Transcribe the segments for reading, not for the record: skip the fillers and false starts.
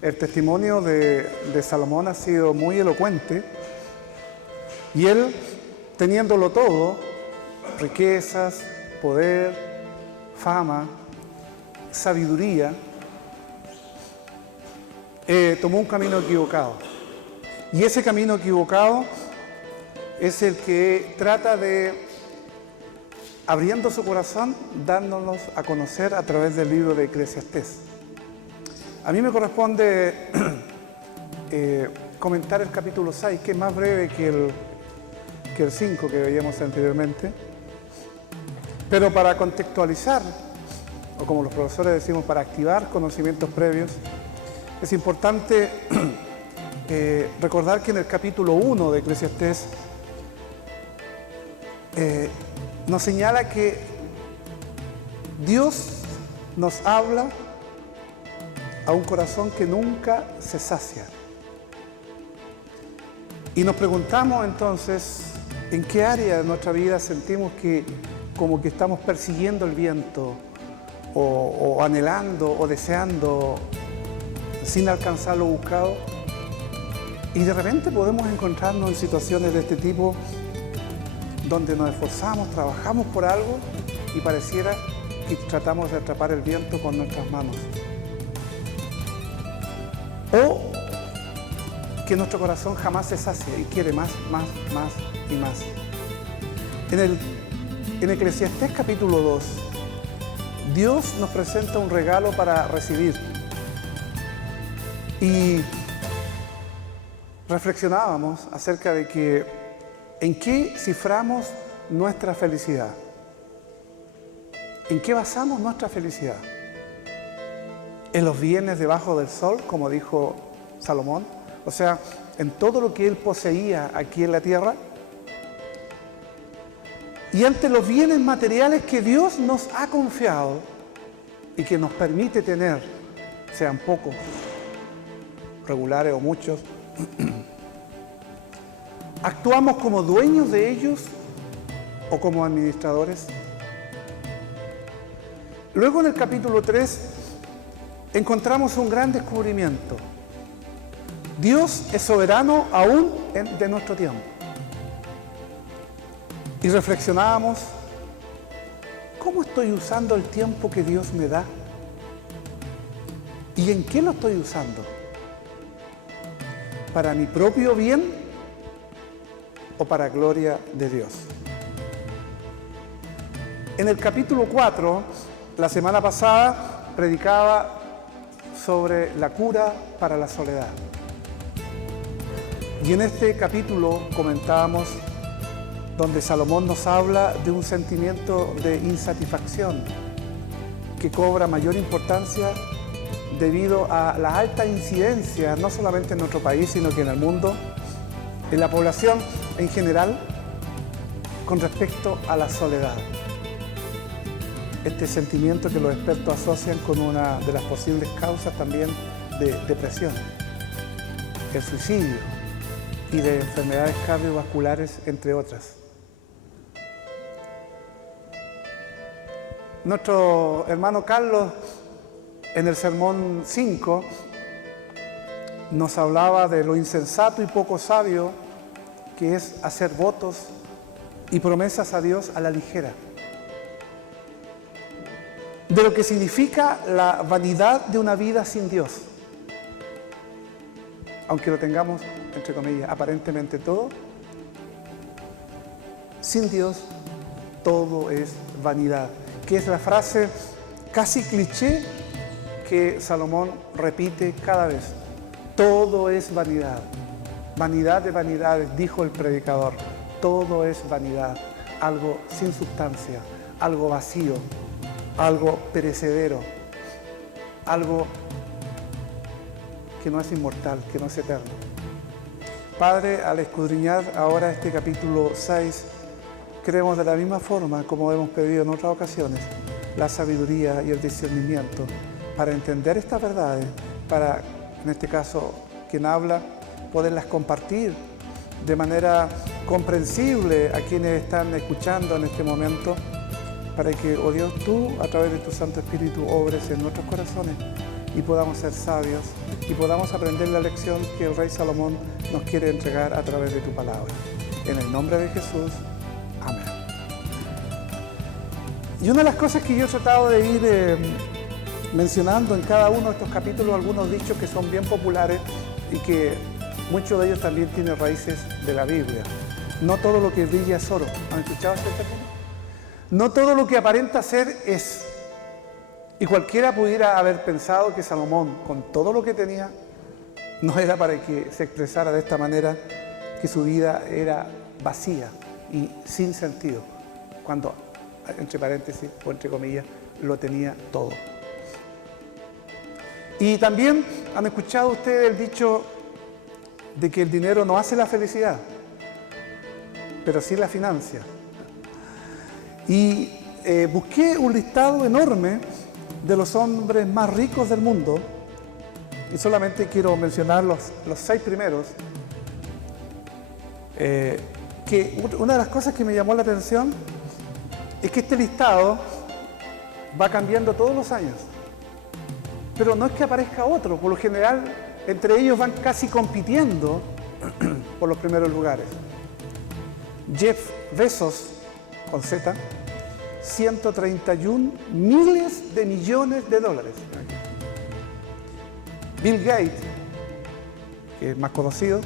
El testimonio de Salomón ha sido muy elocuente y él, teniéndolo todo, riquezas, poder, fama, sabiduría, tomó un camino equivocado. Y ese camino equivocado es el que trata de, abriendo su corazón, dándonos a conocer a través del libro de Eclesiastés. A mí me corresponde comentar el capítulo 6, que es más breve que el 5 que veíamos anteriormente. Pero para contextualizar, o como los profesores decimos, para activar conocimientos previos, es importante recordar que en el capítulo 1 de Eclesiastés nos señala que Dios nos habla a un corazón que nunca se sacia. Y nos preguntamos entonces, ¿en qué área de nuestra vida sentimos que como que estamos persiguiendo el viento o anhelando o deseando sin alcanzar lo buscado? Y de repente podemos encontrarnos en situaciones de este tipo donde nos esforzamos, trabajamos por algo y pareciera que tratamos de atrapar el viento con nuestras manos. O que nuestro corazón jamás se sacia y quiere más y más. En Eclesiastés capítulo 2, Dios nos presenta un regalo para recibir. Y reflexionábamos acerca de que en qué ciframos nuestra felicidad. ¿En qué basamos nuestra felicidad? ¿En los bienes debajo del sol, como dijo Salomón? O sea, en todo lo que él poseía aquí en la tierra. Y ante los bienes materiales que Dios nos ha confiado y que nos permite tener, sean pocos, regulares o muchos, ¿actuamos como dueños de ellos o como administradores? Luego en el capítulo 3 encontramos un gran descubrimiento. Dios es soberano aún de nuestro tiempo. Y reflexionábamos, ¿cómo estoy usando el tiempo que Dios me da? ¿Y en qué lo estoy usando? ¿Para mi propio bien o para gloria de Dios? En el capítulo 4, la semana pasada, predicaba sobre la cura para la soledad. Y en este capítulo comentábamos donde Salomón nos habla de un sentimiento de insatisfacción que cobra mayor importancia debido a la alta incidencia, no solamente en nuestro país, sino que en el mundo, en la población en general, con respecto a la soledad. Este sentimiento que los expertos asocian con una de las posibles causas también de depresión, el suicidio y de enfermedades cardiovasculares, entre otras. Nuestro hermano Carlos, en el sermón 5, nos hablaba de lo insensato y poco sabio que es hacer votos y promesas a Dios a la ligera. De lo que significa la vanidad de una vida sin Dios. Aunque lo tengamos, entre comillas, aparentemente todo, sin Dios todo es vanidad. Que es la frase casi cliché que Salomón repite cada vez. Todo es vanidad. Vanidad de vanidades, dijo el predicador. Todo es vanidad. Algo sin sustancia, algo vacío, algo perecedero, algo que no es inmortal, que no es eterno. Padre, al escudriñar ahora este capítulo 6, queremos de la misma forma como hemos pedido en otras ocasiones, la sabiduría y el discernimiento para entender estas verdades, para, en este caso, quien habla, poderlas compartir de manera comprensible a quienes están escuchando en este momento, para que, oh Dios, tú, a través de tu Santo Espíritu, obres en nuestros corazones y podamos ser sabios y podamos aprender la lección que el rey Salomón nos quiere entregar a través de tu palabra. En el nombre de Jesús, amén. Y una de las cosas que yo he tratado de ir mencionando en cada uno de estos capítulos, algunos dichos que son bien populares y que muchos de ellos también tienen raíces de la Biblia. No todo lo que brilla es oro. ¿Han escuchado este término? No todo lo que aparenta ser es. Y cualquiera pudiera haber pensado que Salomón, con todo lo que tenía, no era para que se expresara de esta manera, que su vida era vacía y sin sentido, cuando, entre paréntesis o entre comillas, lo tenía todo. Y también han escuchado ustedes el dicho de que el dinero no hace la felicidad, pero sí la financia. Y busqué un listado enorme de los hombres más ricos del mundo, y solamente quiero mencionar los 6 primeros, que una de las cosas que me llamó la atención es que este listado va cambiando todos los años, pero no es que aparezca otro, por lo general entre ellos van casi compitiendo por los primeros lugares. Jeff Bezos, con Z, 131 miles de millones de dólares. Bill Gates, que es más conocido,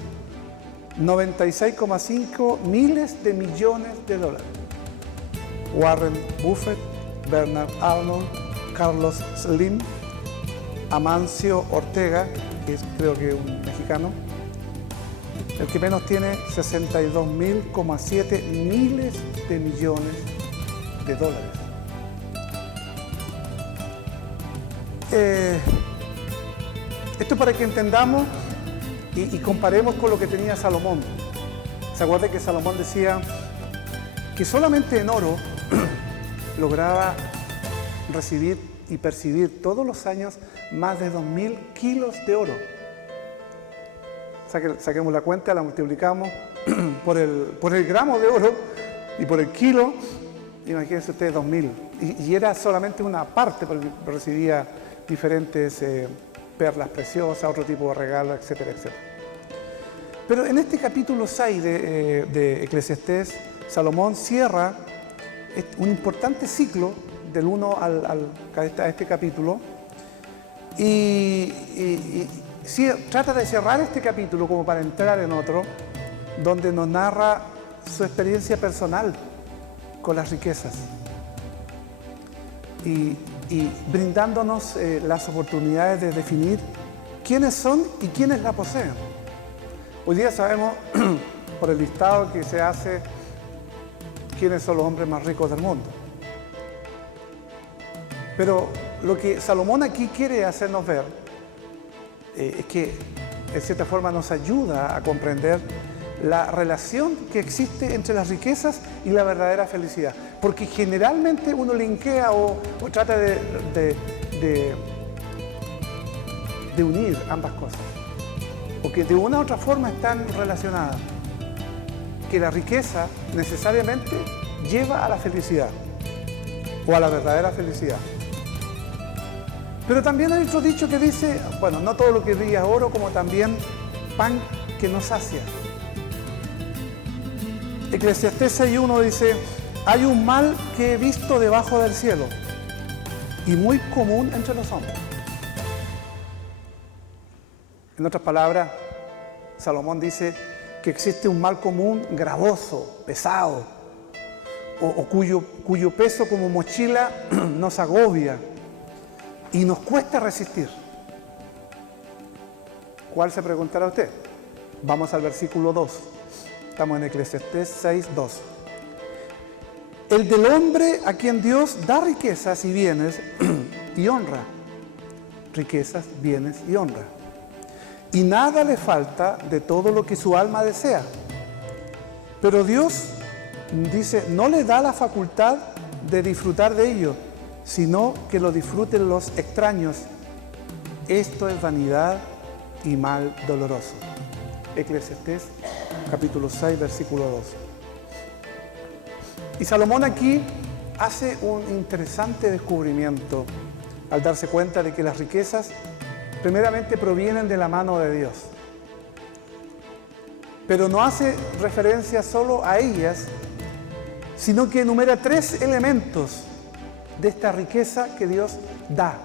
96,5 miles de millones de dólares. Warren Buffett, Bernard Arnold, Carlos Slim, Amancio Ortega, que es creo que un mexicano, el que menos tiene 62,7 miles de millones de dólares. Esto para que entendamos y comparemos con lo que tenía Salomón. ¿Se acuerdan que Salomón decía que solamente en oro lograba recibir y percibir todos los años más de 2.000 kilos de oro? Saquemos la cuenta, la multiplicamos por el gramo de oro y por el kilo. Imagínense ustedes 2.000. Y era solamente una parte, porque recibía diferentes perlas preciosas, otro tipo de regalos, etcétera, etcétera. Pero en este capítulo 6 de Eclesiastés, Salomón cierra un importante ciclo del 1 a este capítulo y trata de cerrar este capítulo como para entrar en otro, donde nos narra su experiencia personal con las riquezas y brindándonos las oportunidades de definir quiénes son y quiénes la poseen. Hoy día sabemos, por el listado que se hace, quiénes son los hombres más ricos del mundo. Pero lo que Salomón aquí quiere hacernos ver es que, en cierta forma, nos ayuda a comprender la relación que existe entre las riquezas y la verdadera felicidad. Porque generalmente uno linkea o trata de unir ambas cosas. Porque de una u otra forma están relacionadas. Que la riqueza necesariamente lleva a la felicidad o a la verdadera felicidad. Pero también hay otro dicho que dice, bueno, no todo lo que brilla es oro, como también pan que no sacia. Eclesiastés 6:1 dice, hay un mal que he visto debajo del cielo y muy común entre los hombres. En otras palabras, Salomón dice que existe un mal común gravoso, pesado, o cuyo peso como mochila nos agobia y nos cuesta resistir. ¿Cuál se preguntará usted? Vamos al versículo 2. Estamos en Eclesiastés 6:2. El del hombre a quien Dios da riquezas y bienes y honra. Riquezas, bienes y honra. Y nada le falta de todo lo que su alma desea. Pero Dios, dice, no le da la facultad de disfrutar de ello, sino que lo disfruten los extraños. Esto es vanidad y mal doloroso. Eclesiastés capítulo 6, versículo 2. Y Salomón aquí hace un interesante descubrimiento al darse cuenta de que las riquezas primeramente provienen de la mano de Dios. Pero no hace referencia solo a ellas, sino que enumera 3 elementos de esta riqueza que Dios da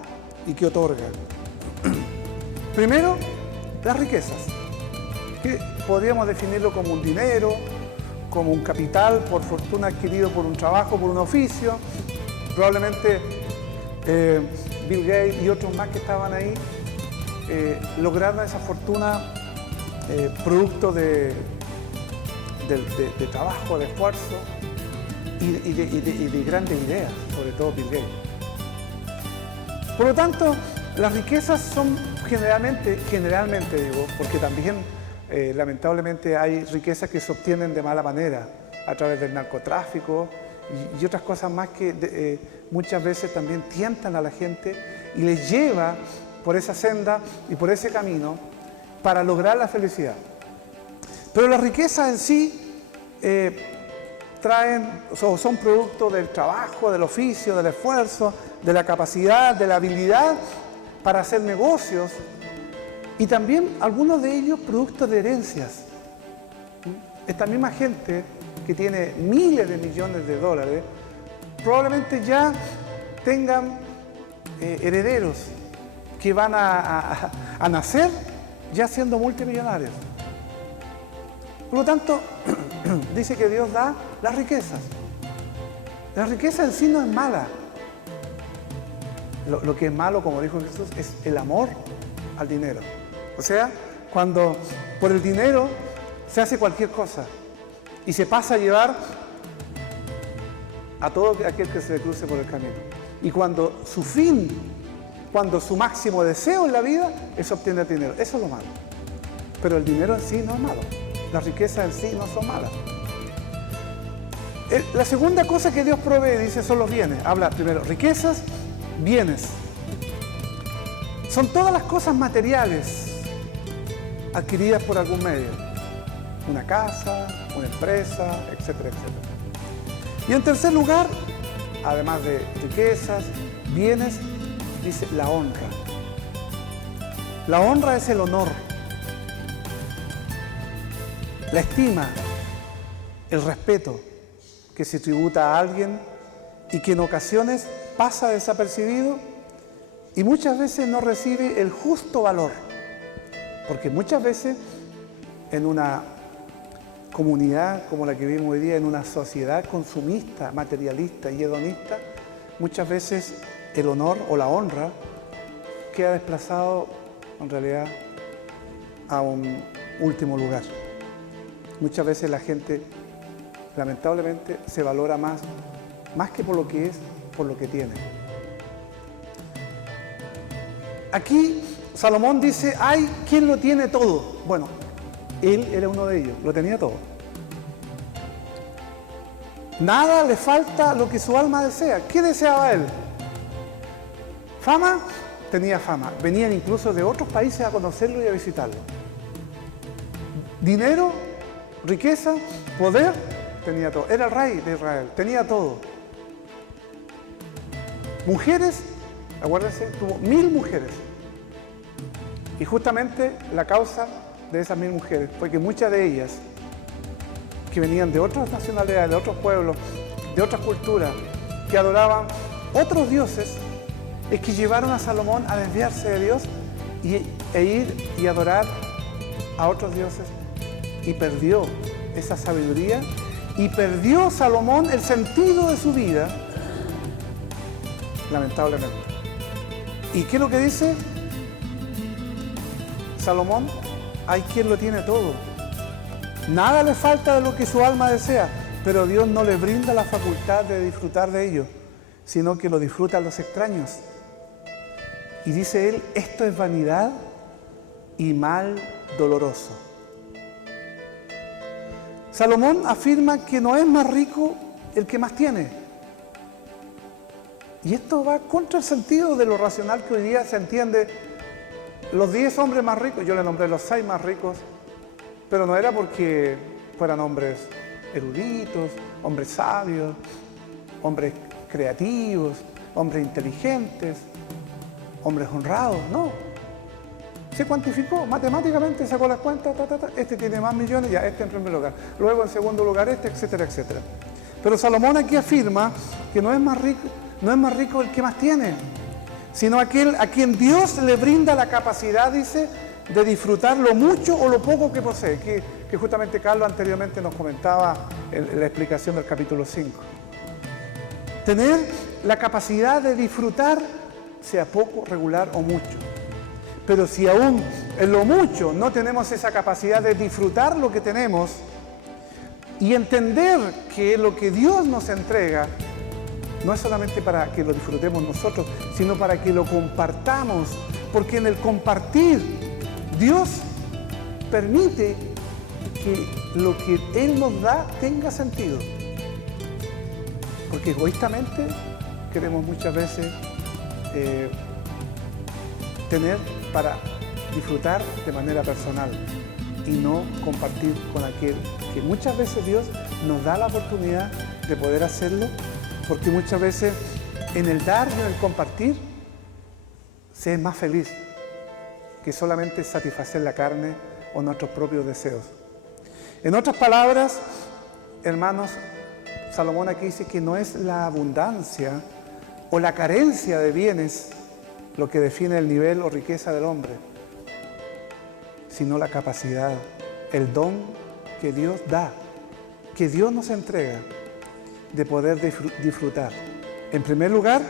y que otorga. Primero, las riquezas, que podríamos definirlo como un dinero, como un capital por fortuna adquirido por un trabajo, por un oficio. Probablemente Bill Gates y otros más que estaban ahí lograron esa fortuna producto de trabajo, de esfuerzo y de grandes ideas, sobre todo Bill Gates. Por lo tanto, las riquezas son generalmente digo, porque también lamentablemente hay riquezas que se obtienen de mala manera, a través del narcotráfico y otras cosas más que muchas veces también tientan a la gente y les lleva por esa senda y por ese camino para lograr la felicidad. Pero las riquezas en sí son producto del trabajo, del oficio, del esfuerzo, de la capacidad, de la habilidad para hacer negocios y también algunos de ellos productos de herencias. Esta misma gente que tiene miles de millones de dólares probablemente ya tengan herederos que van a nacer ya siendo multimillonarios. Por lo tanto, dice que Dios da las riquezas. La riqueza en sí no es mala. Lo que es malo, como dijo Jesús, es el amor al dinero. O sea, cuando por el dinero se hace cualquier cosa y se pasa a llevar a todo aquel que se le cruce por el camino. Y cuando su fin, cuando su máximo deseo en la vida es obtener dinero. Eso es lo malo. Pero el dinero en sí no es malo. Las riquezas en sí no son malas. La segunda cosa que Dios provee, dice, son los bienes. Habla primero, riquezas, bienes. Son todas las cosas materiales adquiridas por algún medio. Una casa, una empresa, etcétera, etcétera. Y en tercer lugar, además de riquezas, bienes, dice la honra. La honra es el honor, la estima, el respeto que se tributa a alguien y que en ocasiones pasa desapercibido y muchas veces no recibe el justo valor. Porque muchas veces en una comunidad como la que vivimos hoy día, en una sociedad consumista, materialista y hedonista, muchas veces el honor o la honra queda desplazado en realidad a un último lugar. Muchas veces la gente, lamentablemente, se valora más que por lo que es, por lo que tiene. Aquí Salomón dice, hay quien lo tiene todo. Bueno, él era uno de ellos, lo tenía todo. Nada le falta lo que su alma desea. ¿Qué deseaba él? Fama, tenía fama. Venían incluso de otros países a conocerlo y a visitarlo. Dinero, riqueza, poder, tenía todo. Era el rey de Israel, tenía todo. Mujeres, acuérdense, tuvo 1000 mujeres. Y justamente la causa de esas 1000 mujeres fue que muchas de ellas, que venían de otras nacionalidades, de otros pueblos, de otras culturas, que adoraban otros dioses, es que llevaron a Salomón a desviarse de Dios e ir y adorar a otros dioses, y perdió esa sabiduría y perdió Salomón el sentido de su vida, lamentablemente. ¿Y qué es lo que dice Salomón? Hay quien lo tiene todo. Nada le falta de lo que su alma desea, pero Dios no le brinda la facultad de disfrutar de ello, sino que lo disfrutan los extraños. Y dice él, esto es vanidad y mal doloroso. Salomón afirma que no es más rico el que más tiene. Y esto va contra el sentido de lo racional que hoy día se entiende. Los 10 hombres más ricos, yo le nombré los 6 más ricos, pero no era porque fueran hombres eruditos, hombres sabios, hombres creativos, hombres inteligentes. hombres honrados, no. Se cuantificó, matemáticamente sacó las cuentas, este tiene más millones, ya, este en primer lugar. Luego en segundo lugar este, etcétera, etcétera. Pero Salomón aquí afirma que no es más rico el que más tiene, sino aquel a quien Dios le brinda la capacidad, dice, de disfrutar lo mucho o lo poco que posee, que justamente Carlos anteriormente nos comentaba en la explicación del capítulo 5. Tener la capacidad de disfrutar, sea poco, regular o mucho. Pero si aún en lo mucho no tenemos esa capacidad de disfrutar lo que tenemos y entender que lo que Dios nos entrega no es solamente para que lo disfrutemos nosotros, sino para que lo compartamos, porque en el compartir Dios permite que lo que Él nos da tenga sentido. Porque egoístamente queremos muchas veces tener para disfrutar de manera personal y no compartir con aquel que muchas veces Dios nos da la oportunidad de poder hacerlo, porque muchas veces en el dar y en el compartir se es más feliz que solamente satisfacer la carne o nuestros propios deseos. En otras palabras, hermanos, Salomón aquí dice que no es la abundancia o la carencia de bienes lo que define el nivel o riqueza del hombre, sino la capacidad, el don que Dios da, que Dios nos entrega de poder disfrutar. En primer lugar,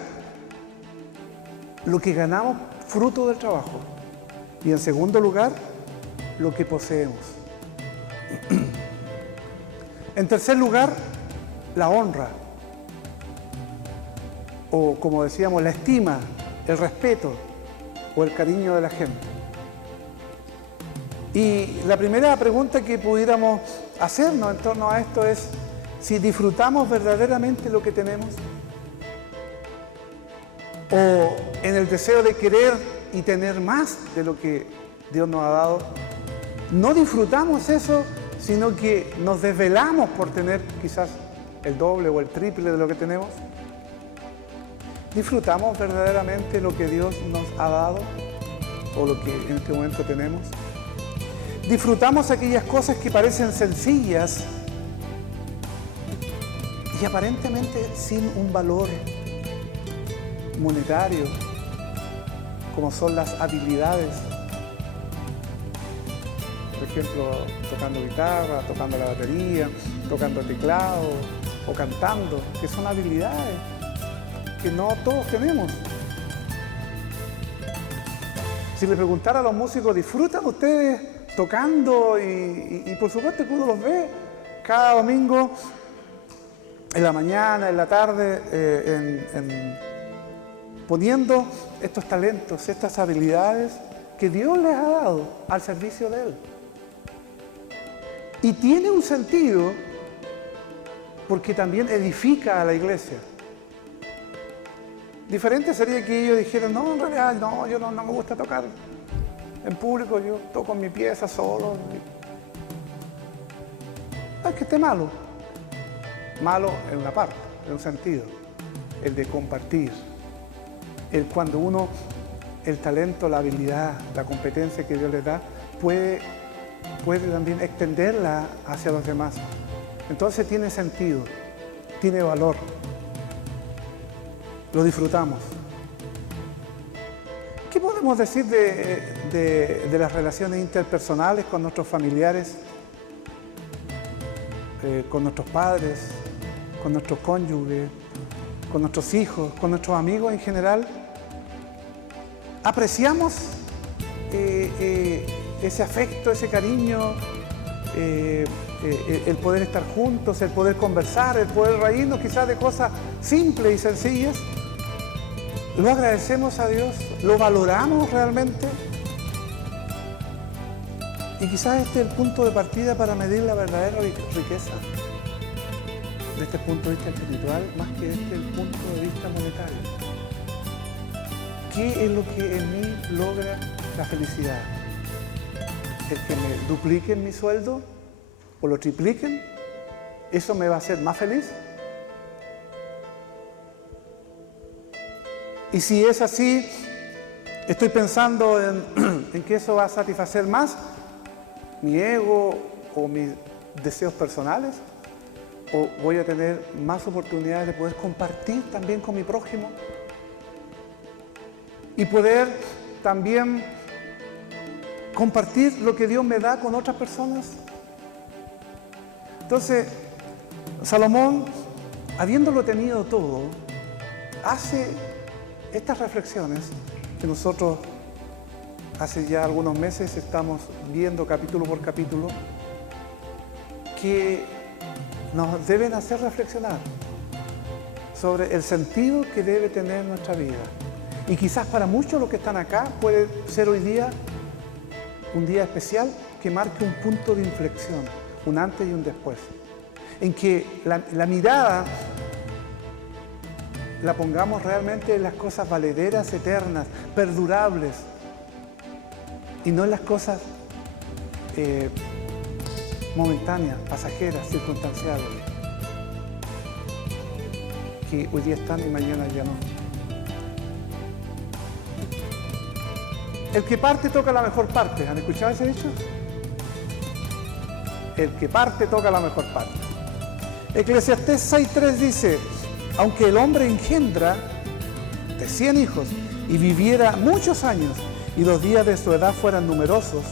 lo que ganamos fruto del trabajo. Y en segundo lugar, lo que poseemos. En tercer lugar, la honra. O como decíamos, la estima, el respeto o el cariño de la gente. Y la primera pregunta que pudiéramos hacernos en torno a esto es si disfrutamos verdaderamente lo que tenemos o en el deseo de querer y tener más de lo que Dios nos ha dado. No disfrutamos eso, sino que nos desvelamos por tener quizás el doble o el triple de lo que tenemos. ¿Disfrutamos verdaderamente lo que Dios nos ha dado o lo que en este momento tenemos? ¿Disfrutamos aquellas cosas que parecen sencillas y aparentemente sin un valor monetario, como son las habilidades? Por ejemplo, tocando guitarra, tocando la batería, tocando teclado o cantando, que son habilidades que no todos tenemos. Si le preguntara a los músicos, ¿disfrutan ustedes tocando? Y por supuesto que uno los ve cada domingo, en la mañana, en la tarde, poniendo estos talentos, estas habilidades que Dios les ha dado al servicio de Él. Y tiene un sentido porque también edifica a la iglesia. Diferente sería que ellos dijeran, no, en realidad no, yo no me gusta tocar en público, yo toco en mi pieza solo. No es que esté malo. Malo en una parte, en un sentido, el de compartir. El cuando uno, el talento, la habilidad, la competencia que Dios les da, puede también extenderla hacia los demás. Entonces tiene sentido, tiene valor. Lo disfrutamos. ¿Qué podemos decir de las relaciones interpersonales con nuestros familiares, con nuestros padres, con nuestros cónyuges, con nuestros hijos, con nuestros amigos en general? ¿Apreciamos ese afecto, ese cariño, el poder estar juntos, el poder conversar, el poder reírnos quizás de cosas simples y sencillas? ¿Lo agradecemos a Dios? ¿Lo valoramos realmente? Y quizás este es el punto de partida para medir la verdadera riqueza. Desde este punto de vista espiritual, más que desde el punto de vista monetario. ¿Qué es lo que en mí logra la felicidad? ¿El que me dupliquen mi sueldo o lo tripliquen? ¿Eso me va a hacer más feliz? Y si es así, ¿Estoy pensando en que eso va a satisfacer más mi ego o mis deseos personales? ¿O voy a tener más oportunidades de poder compartir también con mi prójimo? Y poder también compartir lo que Dios me da con otras personas. Entonces, Salomón, habiéndolo tenido todo, hace estas reflexiones que nosotros hace ya algunos meses estamos viendo capítulo por capítulo, que nos deben hacer reflexionar sobre el sentido que debe tener nuestra vida. Y quizás para muchos de los que están acá puede ser hoy día un día especial que marque un punto de inflexión, un antes y un después, en que la mirada la pongamos realmente en las cosas valederas, eternas, perdurables, y no en las cosas momentáneas, pasajeras, circunstanciales, que hoy día están y mañana ya no. El que parte toca la mejor parte. ¿Han escuchado ese dicho? El que parte toca la mejor parte. Eclesiastés 6:3 dice: aunque el hombre engendra de 100 hijos y viviera muchos años y los días de su edad fueran numerosos,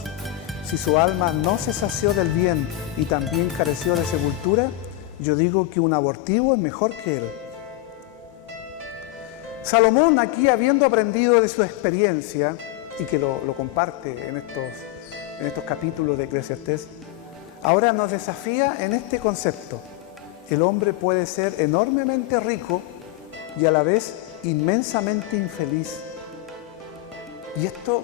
si su alma no se sació del bien y también careció de sepultura, yo digo que un abortivo es mejor que él. Salomón, aquí habiendo aprendido de su experiencia, y que lo comparte en estos capítulos de Eclesiastés, ahora nos desafía en este concepto. El hombre puede ser enormemente rico y a la vez inmensamente infeliz. Y esto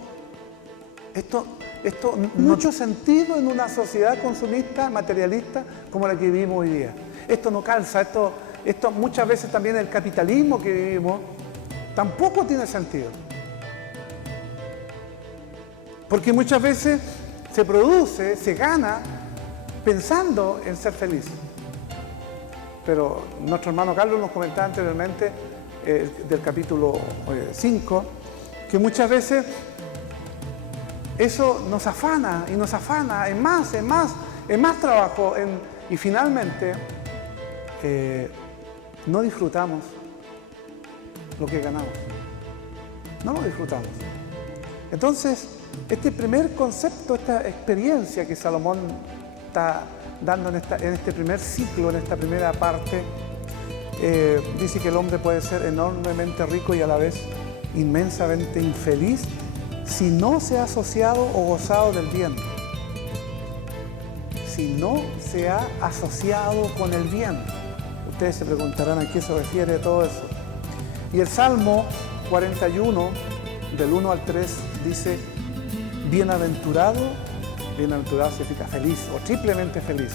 mucho sentido en una sociedad consumista, materialista, como la que vivimos hoy día. Esto no calza, esto muchas veces también el capitalismo que vivimos tampoco tiene sentido. Porque muchas veces se produce, se gana, pensando en ser feliz. Pero nuestro hermano Carlos nos comentaba anteriormente, del capítulo 5, que muchas veces eso nos afana en más trabajo, y finalmente no disfrutamos lo que ganamos. No lo disfrutamos. Entonces, este primer concepto, esta experiencia que Salomón está dando en este primer ciclo, en esta primera parte, dice que el hombre puede ser enormemente rico y a la vez inmensamente infeliz si no se ha asociado o gozado del bien. Si no se ha asociado con el bien. Ustedes se preguntarán a qué se refiere todo eso. Y el Salmo 41, del 1 al 3, dice: bienaventurado significa feliz o triplemente feliz,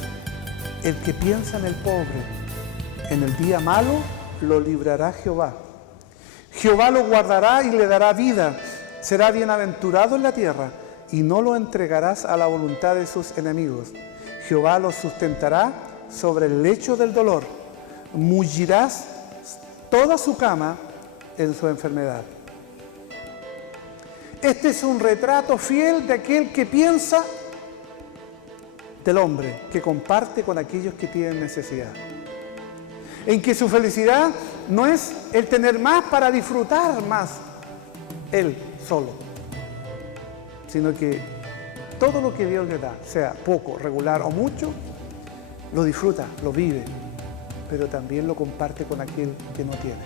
el que piensa en el pobre, en el día malo lo librará Jehová. Jehová lo guardará y le dará vida, será bienaventurado en la tierra y no lo entregarás a la voluntad de sus enemigos. Jehová lo sustentará sobre el lecho del dolor, mullirás toda su cama en su enfermedad. Este es un retrato fiel de aquel que piensa del hombre, que comparte con aquellos que tienen necesidad. En que su felicidad no es el tener más para disfrutar más él solo, sino que todo lo que Dios le da, sea poco, regular o mucho, lo disfruta, lo vive, pero también lo comparte con aquel que no tiene.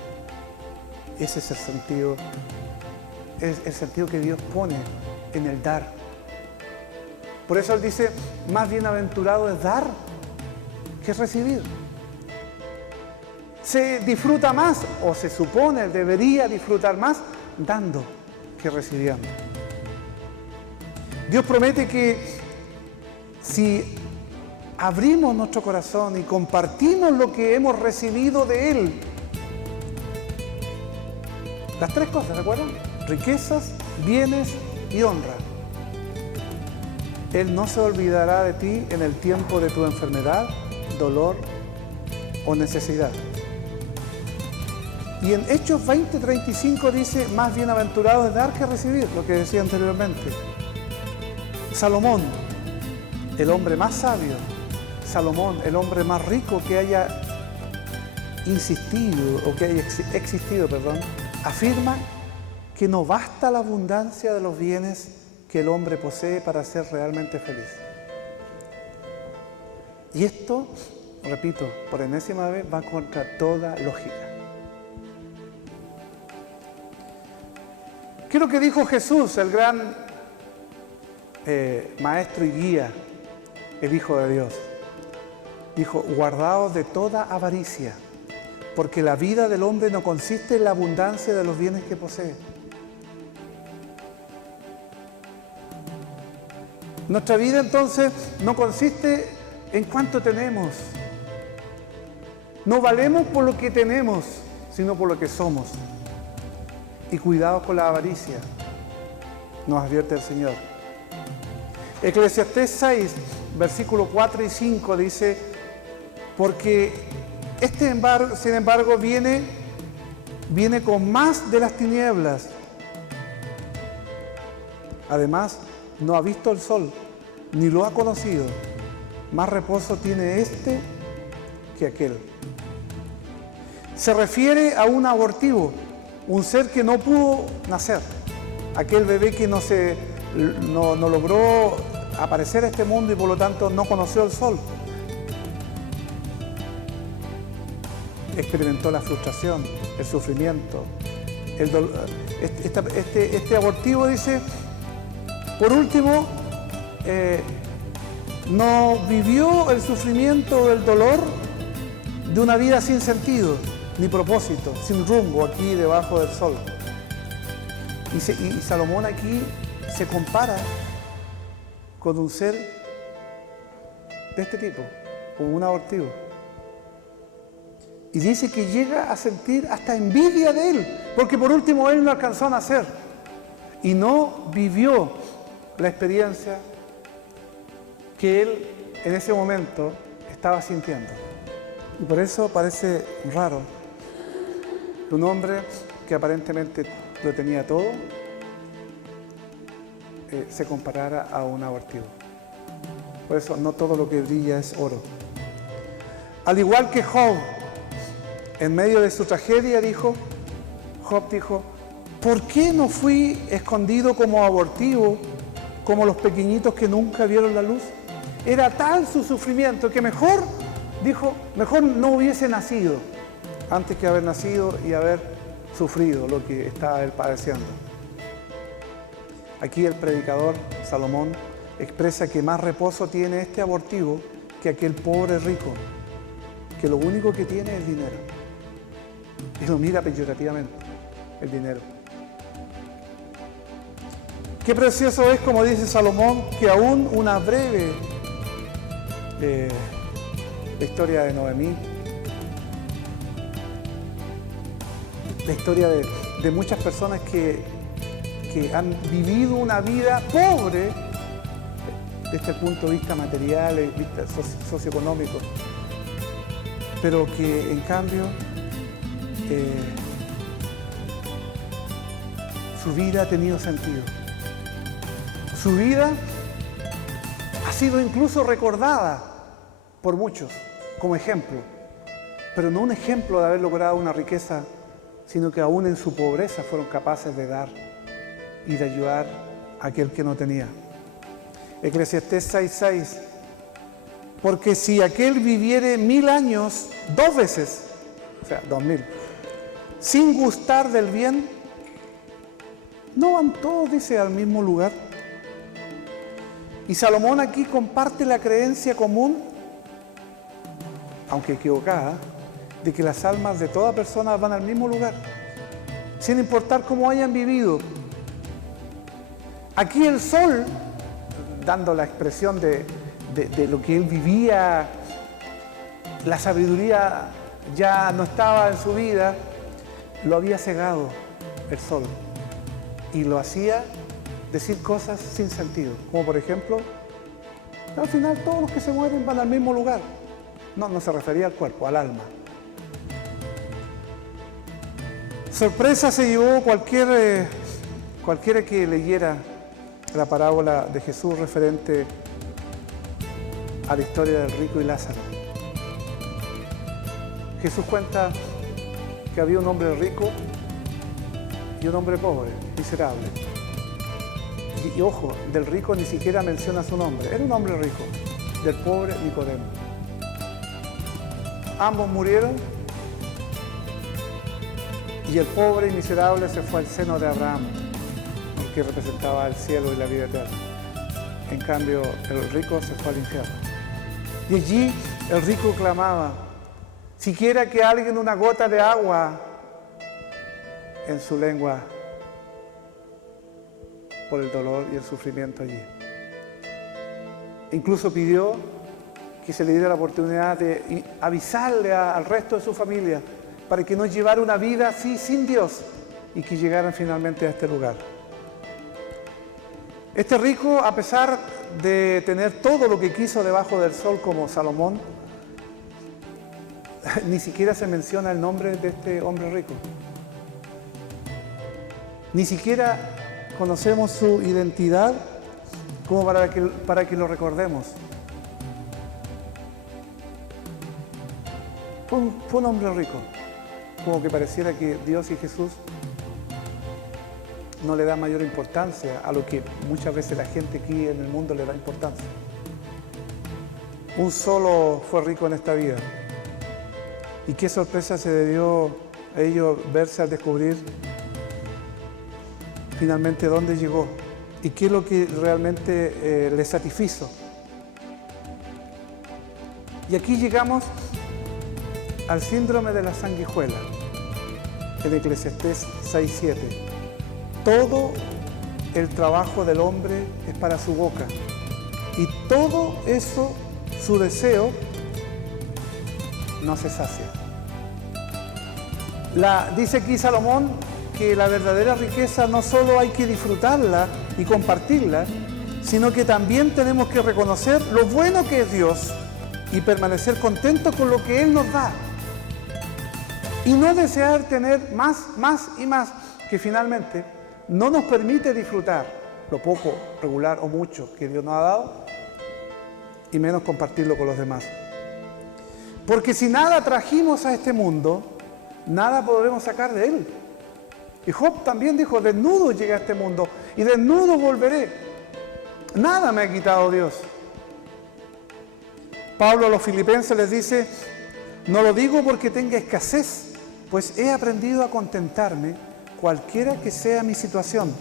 Ese es el sentido. Es el sentido que Dios pone en el dar. Por eso Él dice, más bienaventurado es dar que recibir. Se disfruta más, o se supone, debería disfrutar más, dando que recibiendo. Dios promete que si abrimos nuestro corazón y compartimos lo que hemos recibido de Él, las tres cosas, ¿recuerdan? Riquezas, bienes y honra. Él no se olvidará de ti en el tiempo de tu enfermedad, dolor o necesidad. Y en Hechos 20:35 dice, más bienaventurado es dar que recibir, lo que decía anteriormente. Salomón, el hombre más sabio, Salomón, el hombre más rico que haya insistido, o que haya existido, afirma que no basta la abundancia de los bienes que el hombre posee para ser realmente feliz. Y esto, repito, por enésima vez, va contra toda lógica. ¿Qué es lo que dijo Jesús, el gran maestro y guía, el Hijo de Dios? Dijo, guardaos de toda avaricia, porque la vida del hombre no consiste en la abundancia de los bienes que posee. Nuestra vida entonces no consiste en cuánto tenemos. No valemos por lo que tenemos, sino por lo que somos. Y cuidado con la avaricia, nos advierte el Señor. Eclesiastés 6, versículos 4 y 5 dice, porque sin embargo, viene con más de las tinieblas. Además, no ha visto el sol, ni lo ha conocido. Más reposo tiene este que aquel. Se refiere a un abortivo, un ser que no pudo nacer. Aquel bebé que no logró aparecer a este mundo y por lo tanto no conoció el sol. Experimentó la frustración, el sufrimiento, el dolor. Este abortivo dice, por último, no vivió el sufrimiento o el dolor de una vida sin sentido, ni propósito, sin rumbo aquí debajo del sol. Y Salomón aquí se compara con un ser de este tipo, como un abortivo. Y dice que llega a sentir hasta envidia de él, porque por último él no alcanzó a nacer y no vivió la experiencia que él en ese momento estaba sintiendo. Y por eso parece raro que un hombre que aparentemente lo tenía todo se comparara a un abortivo. Por eso no todo lo que brilla es oro. Al igual que Job, en medio de su tragedia, Job dijo, ¿por qué no fui escondido como abortivo, como los pequeñitos que nunca vieron la luz? Era tal su sufrimiento que mejor no hubiese nacido antes que haber nacido y haber sufrido lo que estaba él padeciendo. Aquí el predicador Salomón expresa que más reposo tiene este abortivo que aquel pobre rico, que lo único que tiene es dinero. Y lo mira peyorativamente, el dinero. Qué precioso es, como dice Salomón, que aún una breve la historia de Noemí, la historia de muchas personas que han vivido una vida pobre desde el punto de vista material, de vista socioeconómico, pero que en cambio su vida ha tenido sentido. Su vida ha sido incluso recordada por muchos como ejemplo, pero no un ejemplo de haber logrado una riqueza, sino que aún en su pobreza fueron capaces de dar y de ayudar a aquel que no tenía. Eclesiastés 6:6, porque si aquel viviere 1000 años 2 veces, o sea, 2000, sin gustar del bien, ¿no van todos, dice, al mismo lugar? Y Salomón aquí comparte la creencia común, aunque equivocada, de que las almas de toda persona van al mismo lugar, sin importar cómo hayan vivido. Aquí el sol, dando la expresión de lo que él vivía, la sabiduría ya no estaba en su vida, lo había cegado el sol y lo hacía decir cosas sin sentido, como por ejemplo, al final todos los que se mueren van al mismo lugar. No se refería al cuerpo, al alma. Sorpresa se llevó cualquiera que leyera la parábola de Jesús referente a la historia del rico y Lázaro. Jesús cuenta que había un hombre rico y un hombre pobre, miserable. Y ojo, del rico ni siquiera menciona su nombre. Era un hombre rico, del pobre Nicodemo. Ambos murieron y el pobre y miserable se fue al seno de Abraham, que representaba el cielo y la vida eterna. En cambio, el rico se fue al infierno. Y allí el rico clamaba, siquiera que alguien una gota de agua en su lengua, por el dolor y el sufrimiento allí. Incluso pidió que se le diera la oportunidad de avisarle al resto de su familia para que no llevara una vida así sin Dios y que llegaran finalmente a este lugar. Este rico, a pesar de tener todo lo que quiso debajo del sol como Salomón, ni siquiera se menciona el nombre de este hombre rico. Ni siquiera conocemos su identidad como para que lo recordemos. Fue un hombre rico, como que pareciera que Dios y Jesús no le da mayor importancia a lo que muchas veces la gente aquí en el mundo le da importancia. Un solo fue rico en esta vida. Y qué sorpresa se debió a ellos verse al descubrir finalmente dónde llegó y qué es lo que realmente le satisfizo. Y aquí llegamos al síndrome de la sanguijuela, en Eclesiastés 6:7. Todo el trabajo del hombre es para su boca, y todo eso, su deseo, no se sacia. Dice aquí Salomón que la verdadera riqueza no solo hay que disfrutarla y compartirla, sino que también tenemos que reconocer lo bueno que es Dios y permanecer contentos con lo que Él nos da. Y no desear tener más y más, que finalmente no nos permite disfrutar lo poco, regular o mucho que Dios nos ha dado, y menos compartirlo con los demás. Porque si nada trajimos a este mundo, nada podremos sacar de él. Y Job también dijo, desnudo llegué a este mundo y desnudo volveré. Nada me ha quitado Dios. Pablo a los filipenses les dice, no lo digo porque tenga escasez, pues he aprendido a contentarme cualquiera que sea mi situación.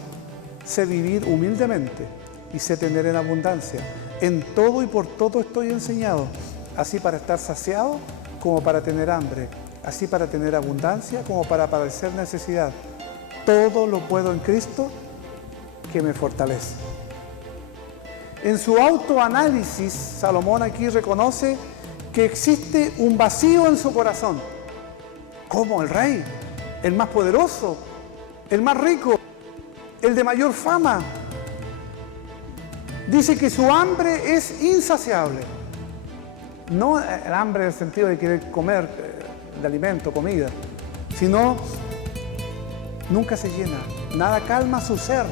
Sé vivir humildemente y sé tener en abundancia. En todo y por todo estoy enseñado, así para estar saciado como para tener hambre, así para tener abundancia como para padecer necesidad. Todo lo puedo en Cristo que me fortalece. En su autoanálisis, Salomón aquí reconoce que existe un vacío en su corazón. ¿Cómo? El rey, el más poderoso, el más rico, el de mayor fama. Dice que su hambre es insaciable. No el hambre en el sentido de querer comer, de alimento, comida, sino nunca se llena. Nada calma su ser.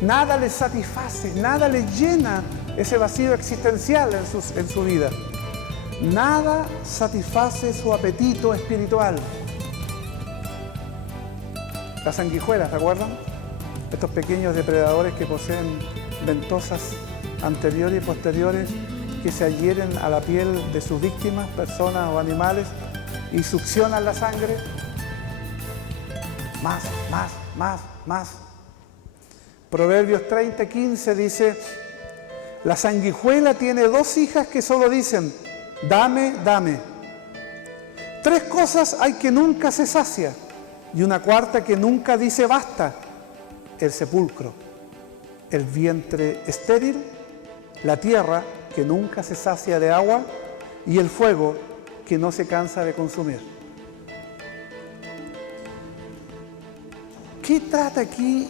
Nada le satisface, nada le llena ese vacío existencial en su vida. Nada satisface su apetito espiritual. Las sanguijuelas, ¿se acuerdan? Estos pequeños depredadores que poseen ventosas anteriores y posteriores que se adhieren a la piel de sus víctimas, personas o animales, y succionan la sangre. Más. Proverbios 30:15 dice, la sanguijuela tiene dos hijas que solo dicen, dame, dame. Tres cosas hay que nunca se sacia, y una cuarta que nunca dice basta: el sepulcro, el vientre estéril, la tierra que nunca se sacia de agua, y el fuego que no se cansa de consumir. ¿Qué trata aquí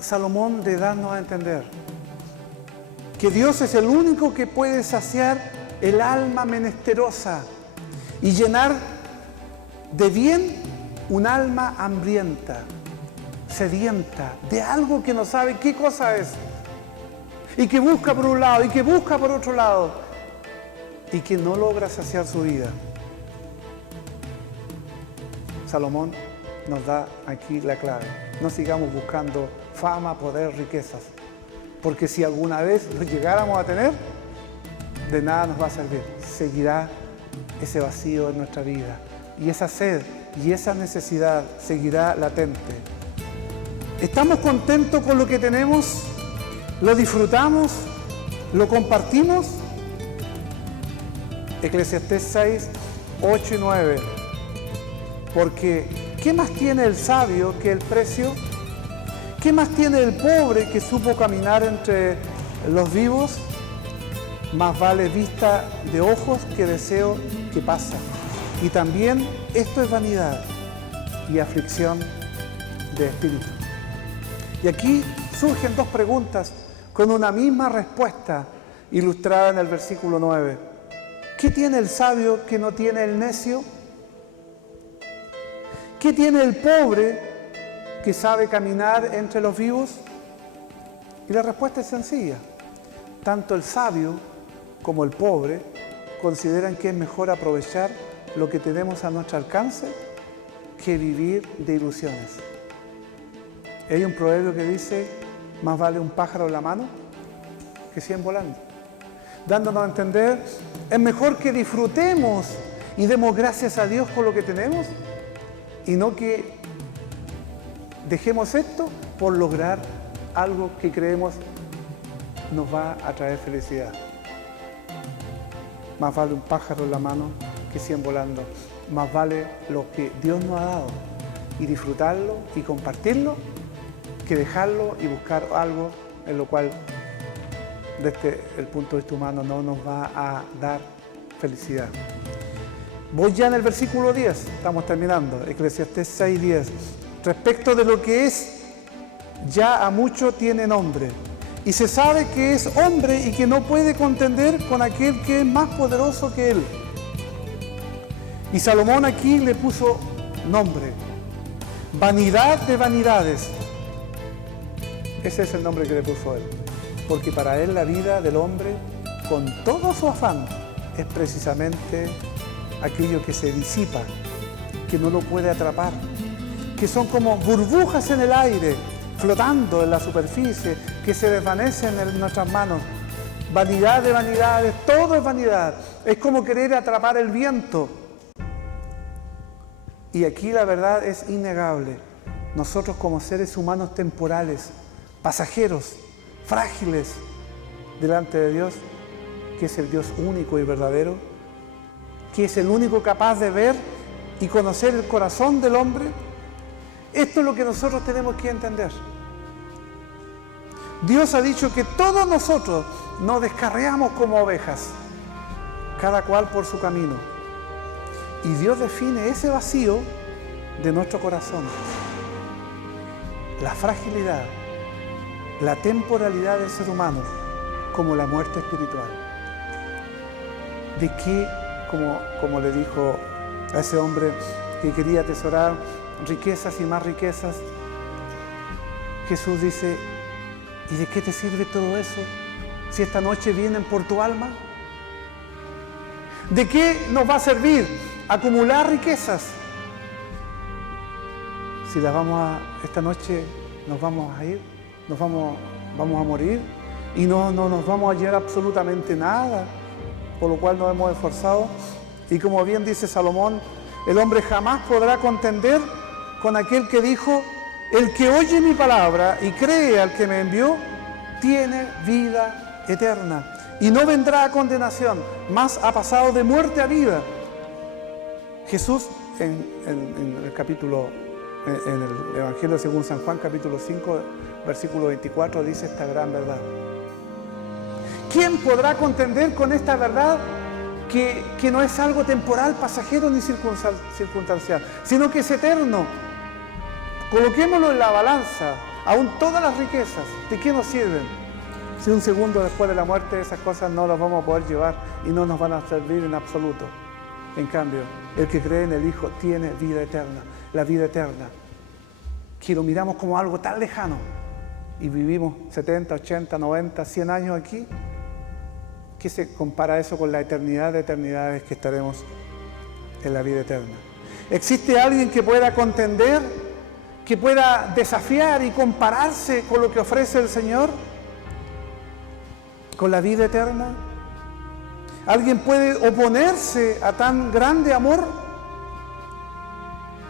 Salomón de darnos a entender? Que Dios es el único que puede saciar el alma menesterosa y llenar de bien Un alma hambrienta, sedienta de algo que no sabe qué cosa es. Y que busca por un lado y que busca por otro lado. Y que no logra saciar su vida. Salomón nos da aquí la clave. No sigamos buscando fama, poder, riquezas. Porque si alguna vez lo llegáramos a tener, de nada nos va a servir. Seguirá ese vacío en nuestra vida. Y esa sed y esa necesidad seguirá latente. ¿Estamos contentos con lo que tenemos? ¿Lo disfrutamos? ¿Lo compartimos? Eclesiastés 6, 8 y 9. Porque, ¿qué más tiene el sabio que el precio? ¿Qué más tiene el pobre que supo caminar entre los vivos? Más vale vista de ojos que deseo que pasa. Y también esto es vanidad y aflicción de espíritu. Y aquí surgen dos preguntas con una misma respuesta ilustrada en el versículo 9. ¿Qué tiene el sabio que no tiene el necio? ¿Qué tiene el pobre que sabe caminar entre los vivos? Y la respuesta es sencilla. Tanto el sabio como el pobre consideran que es mejor aprovechar lo que tenemos a nuestro alcance que vivir de ilusiones. Hay un proverbio que dice, más vale un pájaro en la mano que 100 volando. Dándonos a entender, es mejor que disfrutemos y demos gracias a Dios por lo que tenemos y no que dejemos esto por lograr algo que creemos nos va a traer felicidad. Más vale un pájaro en la mano que 100 volando. Más vale lo que Dios nos ha dado y disfrutarlo y compartirlo que dejarlo y buscar algo en lo cual desde el punto de vista humano no nos va a dar felicidad. Voy ya en el versículo 10, estamos terminando, Eclesiastés 6, 10. Respecto de lo que es, ya a mucho tiene nombre. Y se sabe que es hombre y que no puede contender con aquel que es más poderoso que él. Y Salomón aquí le puso nombre. Vanidad de vanidades. Ese es el nombre que le puso él. Porque para él la vida del hombre, con todo su afán, es precisamente aquello que se disipa, que no lo puede atrapar, que son como burbujas en el aire, flotando en la superficie, que se desvanecen en nuestras manos. Vanidad de vanidades, todo es vanidad. Es como querer atrapar el viento. Y aquí la verdad es innegable. Nosotros como seres humanos temporales, pasajeros, frágiles, delante de Dios, que es el Dios único y verdadero, que es el único capaz de ver y conocer el corazón del hombre. Esto es lo que nosotros tenemos que entender. Dios ha dicho que todos nosotros nos descarriamos como ovejas, cada cual por su camino. Y Dios define ese vacío de nuestro corazón, la fragilidad, la temporalidad del ser humano, como la muerte espiritual. ¿De qué, como le dijo a ese hombre que quería atesorar riquezas y más riquezas? Jesús dice, ¿y de qué te sirve todo eso si esta noche vienen por tu alma? ¿De qué nos va a servir acumular riquezas si esta noche nos vamos a ir, vamos a morir y no nos vamos a llevar absolutamente nada, por lo cual nos hemos esforzado? Y como bien dice Salomón, el hombre jamás podrá contender con aquel que dijo, el que oye mi palabra y cree al que me envió, tiene vida eterna y no vendrá a condenación, mas ha pasado de muerte a vida. Jesús en el Evangelio según San Juan, capítulo 5, versículo 24, dice esta gran verdad. ¿Quién podrá contender con esta verdad que no es algo temporal, pasajero ni circunstancial, sino que es eterno? Coloquémoslo en la balanza. Aún todas las riquezas, ¿de qué nos sirven? Si un segundo después de la muerte esas cosas no las vamos a poder llevar y no nos van a servir en absoluto. En cambio, el que cree en el Hijo tiene vida eterna. la vida eterna, que lo miramos como algo tan lejano y vivimos 70, 80, 90, 100 años aquí. ¿Qué se compara eso con la eternidad de eternidades que estaremos en la vida eterna? ¿Existe alguien que pueda contender, que pueda desafiar y compararse con lo que ofrece el Señor? ¿Con la vida eterna? ¿Alguien puede oponerse a tan grande amor?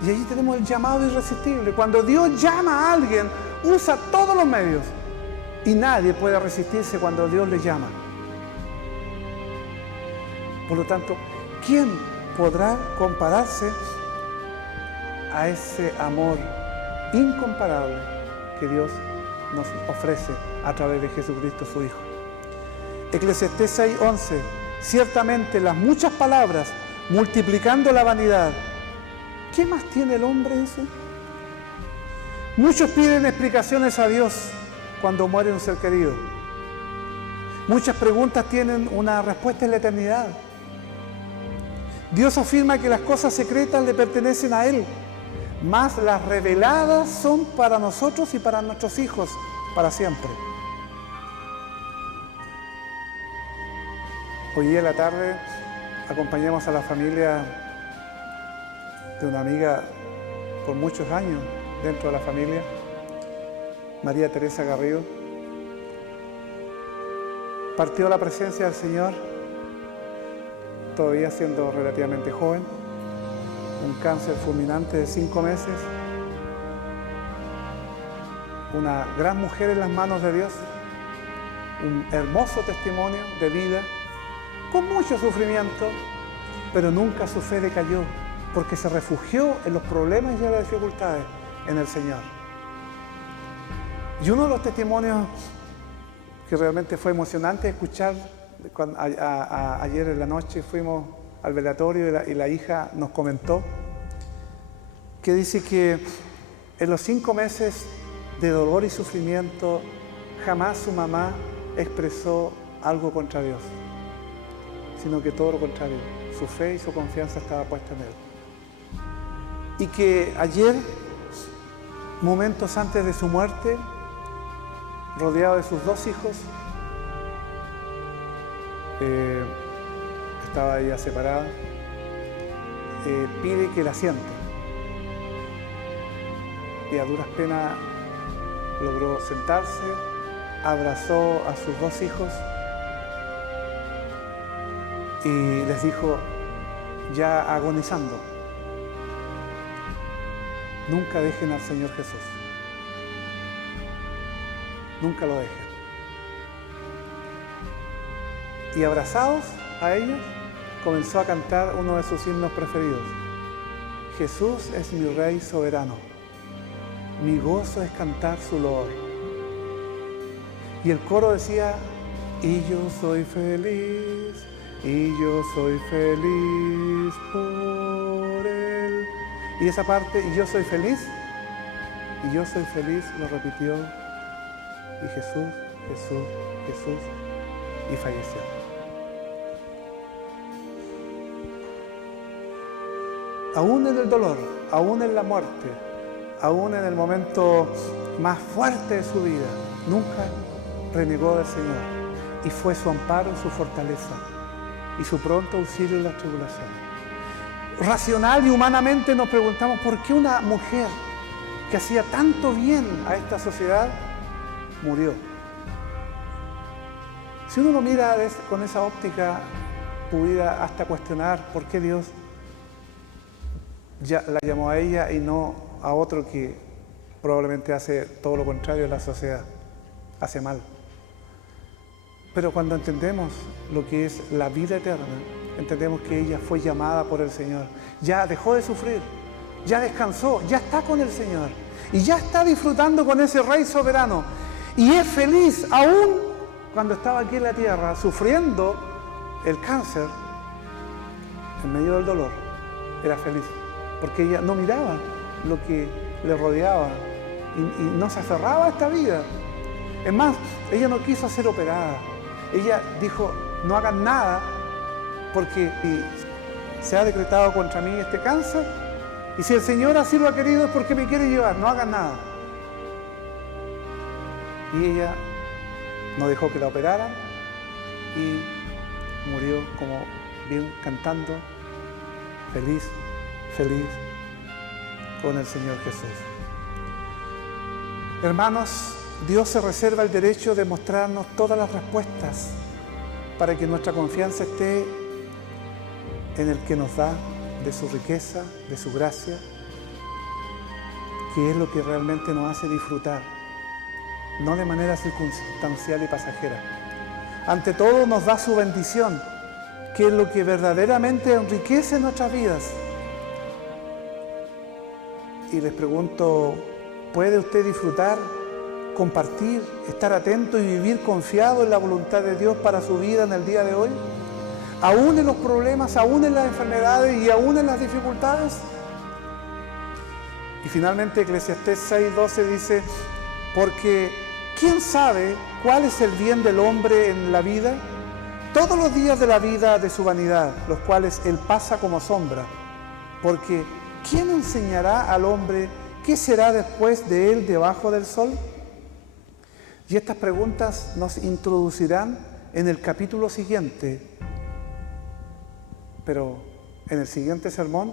Y allí tenemos el llamado irresistible. Cuando Dios llama a alguien, usa todos los medios. Y nadie puede resistirse cuando Dios le llama. Por lo tanto, ¿quién podrá compararse a ese amor incomparable que Dios nos ofrece a través de Jesucristo su Hijo? Eclesiastés 6:11. Ciertamente las muchas palabras multiplicando la vanidad. ¿Qué más tiene el hombre ese? Muchos piden explicaciones a Dios cuando muere un ser querido. Muchas preguntas tienen una respuesta en la eternidad. Dios afirma que las cosas secretas le pertenecen a Él, mas las reveladas son para nosotros y para nuestros hijos, para siempre. Hoy día en la tarde acompañamos a la familia de una amiga por muchos años dentro de la familia, María Teresa Garrido. Partió a la presencia del Señor, todavía siendo relativamente joven, un cáncer fulminante de 5 meses, una gran mujer en las manos de Dios, un hermoso testimonio de vida, con mucho sufrimiento, pero nunca su fe decayó, porque se refugió en los problemas y en las dificultades en el Señor. Y uno de los testimonios que realmente fue emocionante escuchar, cuando, ayer en la noche fuimos al velatorio y la hija nos comentó que dice que en los 5 meses de dolor y sufrimiento jamás su mamá expresó algo contra Dios, sino que todo lo contrario, su fe y su confianza estaba puesta en Él. Y que ayer, momentos antes de su muerte, rodeado de sus 2 hijos, estaba ella separada, pide que la siente. Y a duras penas logró sentarse, abrazó a sus 2 hijos y les dijo, ya agonizando, nunca dejen al Señor Jesús. Nunca lo dejen. Y abrazados a ellos, comenzó a cantar uno de sus himnos preferidos. Jesús es mi Rey soberano, mi gozo es cantar su loor. Y el coro decía, y yo soy feliz, y yo soy feliz por Él. Y esa parte, y yo soy feliz, lo repitió. Y Jesús, Jesús, Jesús, y falleció. Aún en el dolor, aún en la muerte, aún en el momento más fuerte de su vida, nunca renegó del Señor. Y fue su amparo, su fortaleza y su pronto auxilio en la tribulación. Racional y humanamente nos preguntamos por qué una mujer que hacía tanto bien a esta sociedad murió. Si uno lo mira con esa óptica, pudiera hasta cuestionar por qué Dios ya la llamó a ella y no a otro que probablemente hace todo lo contrario en la sociedad, hace mal. Pero cuando entendemos lo que es la vida eterna, entendemos que ella fue llamada por el Señor. Ya dejó de sufrir, ya descansó, ya está con el Señor y ya está disfrutando con ese Rey soberano. Y es feliz aún cuando estaba aquí en la tierra sufriendo el cáncer, en medio del dolor, era feliz. Porque ella no miraba lo que le rodeaba y no se aferraba a esta vida. Es más, ella no quiso ser operada. Ella dijo, no hagan nada porque si se ha decretado contra mí este cáncer, Y si el Señor así lo ha querido es porque me quiere llevar, no hagan nada. Y ella no dejó que la operaran y murió como bien cantando, feliz, feliz con el Señor Jesús. Hermanos, Dios se reserva el derecho de mostrarnos todas las respuestas para que nuestra confianza esté en el que nos da de su riqueza, de su gracia, que es lo que realmente nos hace disfrutar, no de manera circunstancial y pasajera. Ante todo nos da su bendición, que es lo que verdaderamente enriquece nuestras vidas. Y les pregunto, ¿puede usted disfrutar, compartir, estar atento y vivir confiado en la voluntad de Dios para su vida en el día de hoy? Aún en los problemas, aún en las enfermedades y aún en las dificultades. Y finalmente Eclesiastés 6:12 dice, porque ¿quién sabe cuál es el bien del hombre en la vida? Todos los días de la vida de su vanidad, los cuales él pasa como sombra. Porque ¿quién enseñará al hombre qué será después de él debajo del sol? Y estas preguntas nos introducirán en el capítulo siguiente. Pero en el siguiente sermón,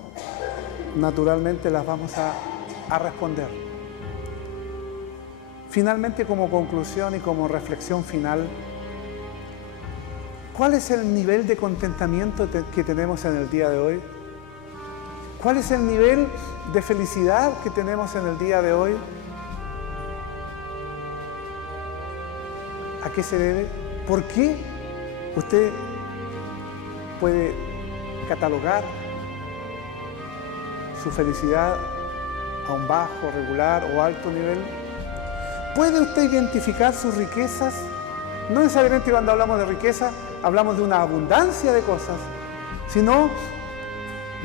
naturalmente las vamos a responder. Finalmente, como conclusión y como reflexión final, ¿cuál es el nivel de contentamiento que tenemos en el día de hoy? ¿Cuál es el nivel de felicidad que tenemos en el día de hoy? ¿A qué se debe? ¿Por qué usted puede catalogar su felicidad a un bajo, regular o alto nivel? ¿Puede usted identificar sus riquezas? No necesariamente cuando hablamos de riqueza hablamos de una abundancia de cosas, sino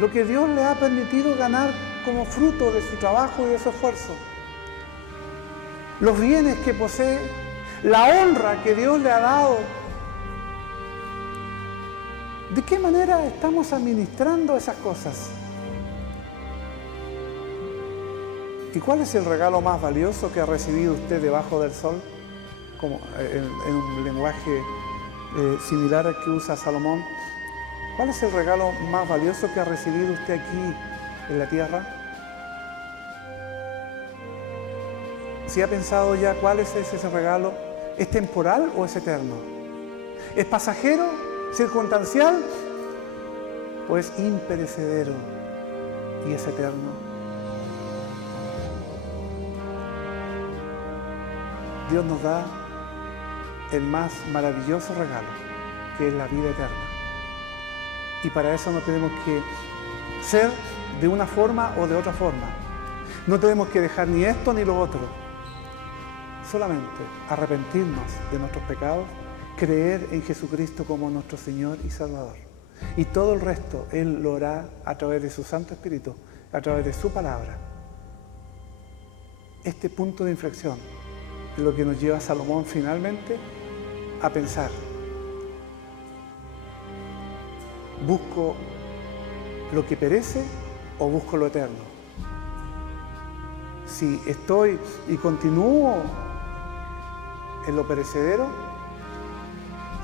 lo que Dios le ha permitido ganar como fruto de su trabajo y de su esfuerzo. Los bienes que posee, la honra que Dios le ha dado. ¿De qué manera estamos administrando esas cosas? ¿Y cuál es el regalo más valioso que ha recibido usted debajo del sol? Como en un lenguaje similar al que usa Salomón. ¿Cuál es el regalo más valioso que ha recibido usted aquí en la tierra? ¿Si ha pensado ya cuál es ese regalo? ¿Es temporal o es eterno? ¿Es pasajero, circunstancial o es imperecedero y es eterno? Dios nos da el más maravilloso regalo, que es la vida eterna. Y para eso no tenemos que ser de una forma o de otra forma. No tenemos que dejar ni esto ni lo otro. Solamente arrepentirnos de nuestros pecados, creer en Jesucristo como nuestro Señor y Salvador. Y todo el resto Él lo hará a través de su Santo Espíritu, a través de su palabra. Este punto de inflexión es lo que nos lleva a Salomón finalmente a pensar: ¿busco lo que perece o busco lo eterno? Si estoy y continúo en lo perecedero,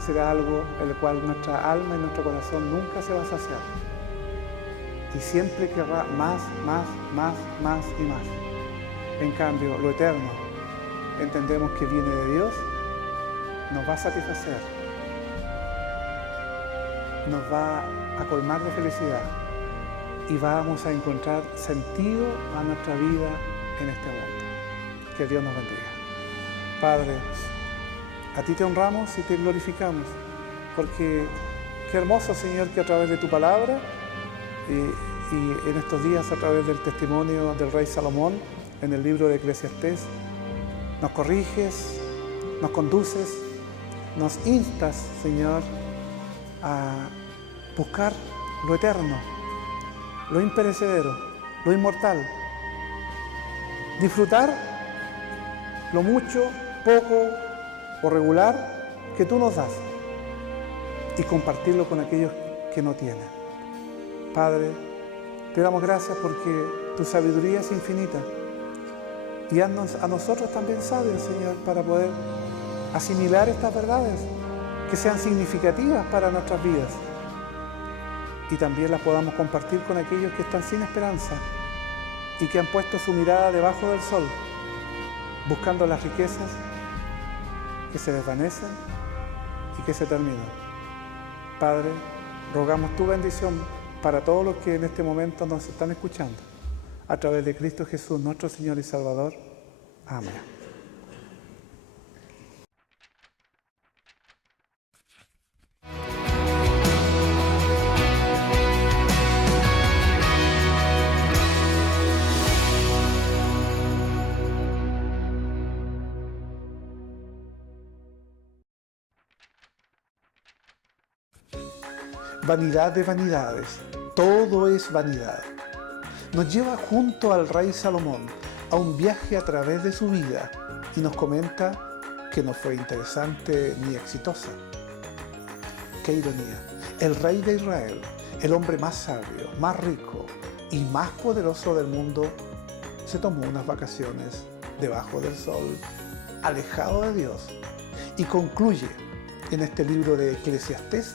será algo en el cual nuestra alma y nuestro corazón nunca se va a saciar. Y siempre querrá más, más, más, más y más. En cambio, lo eterno, entendemos que viene de Dios, nos va a satisfacer, nos va a colmar de felicidad y vamos a encontrar sentido a nuestra vida en este mundo. Que Dios nos bendiga. Padre, a ti te honramos y te glorificamos, porque qué hermoso, Señor, que a través de tu palabra y en estos días a través del testimonio del rey Salomón en el libro de Eclesiastés, nos corriges, nos conduces, nos instas, Señor, a buscar lo eterno, lo imperecedero, lo inmortal. Disfrutar lo mucho, poco o regular que tú nos das y compartirlo con aquellos que no tienen. Padre, te damos gracias porque Tu sabiduría es infinita. Y haznos a nosotros también sabios, Señor, para poder asimilar estas verdades que sean significativas para nuestras vidas y también las podamos compartir con aquellos que están sin esperanza y que han puesto su mirada debajo del sol, buscando las riquezas que se desvanecen y que se terminan. Padre, rogamos tu bendición para todos los que en este momento nos están escuchando, a través de Cristo Jesús, nuestro Señor y Salvador. Amén. Vanidad de vanidades, todo es vanidad. Nos lleva junto al rey Salomón a un viaje a través de su vida y nos comenta que no fue interesante ni exitosa. ¡Qué ironía! El rey de Israel, el hombre más sabio, más rico y más poderoso del mundo, se tomó unas vacaciones debajo del sol, alejado de Dios, y concluye en este libro de Eclesiastés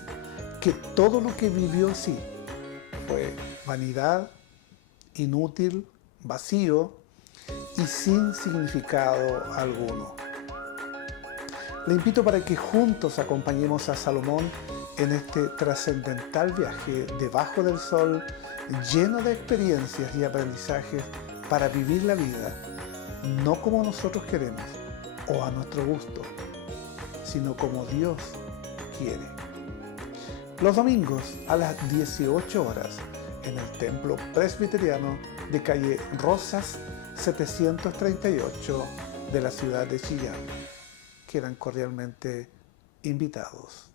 que todo lo que vivió sí fue vanidad, inútil, vacío y sin significado alguno. Le invito para que juntos acompañemos a Salomón en este trascendental viaje debajo del sol, lleno de experiencias y aprendizajes para vivir la vida, no como nosotros queremos o a nuestro gusto, sino como Dios quiere. Los domingos a las 18 horas en el Templo Presbiteriano de calle Rosas 738 de la ciudad de Chillán. Quedan cordialmente invitados.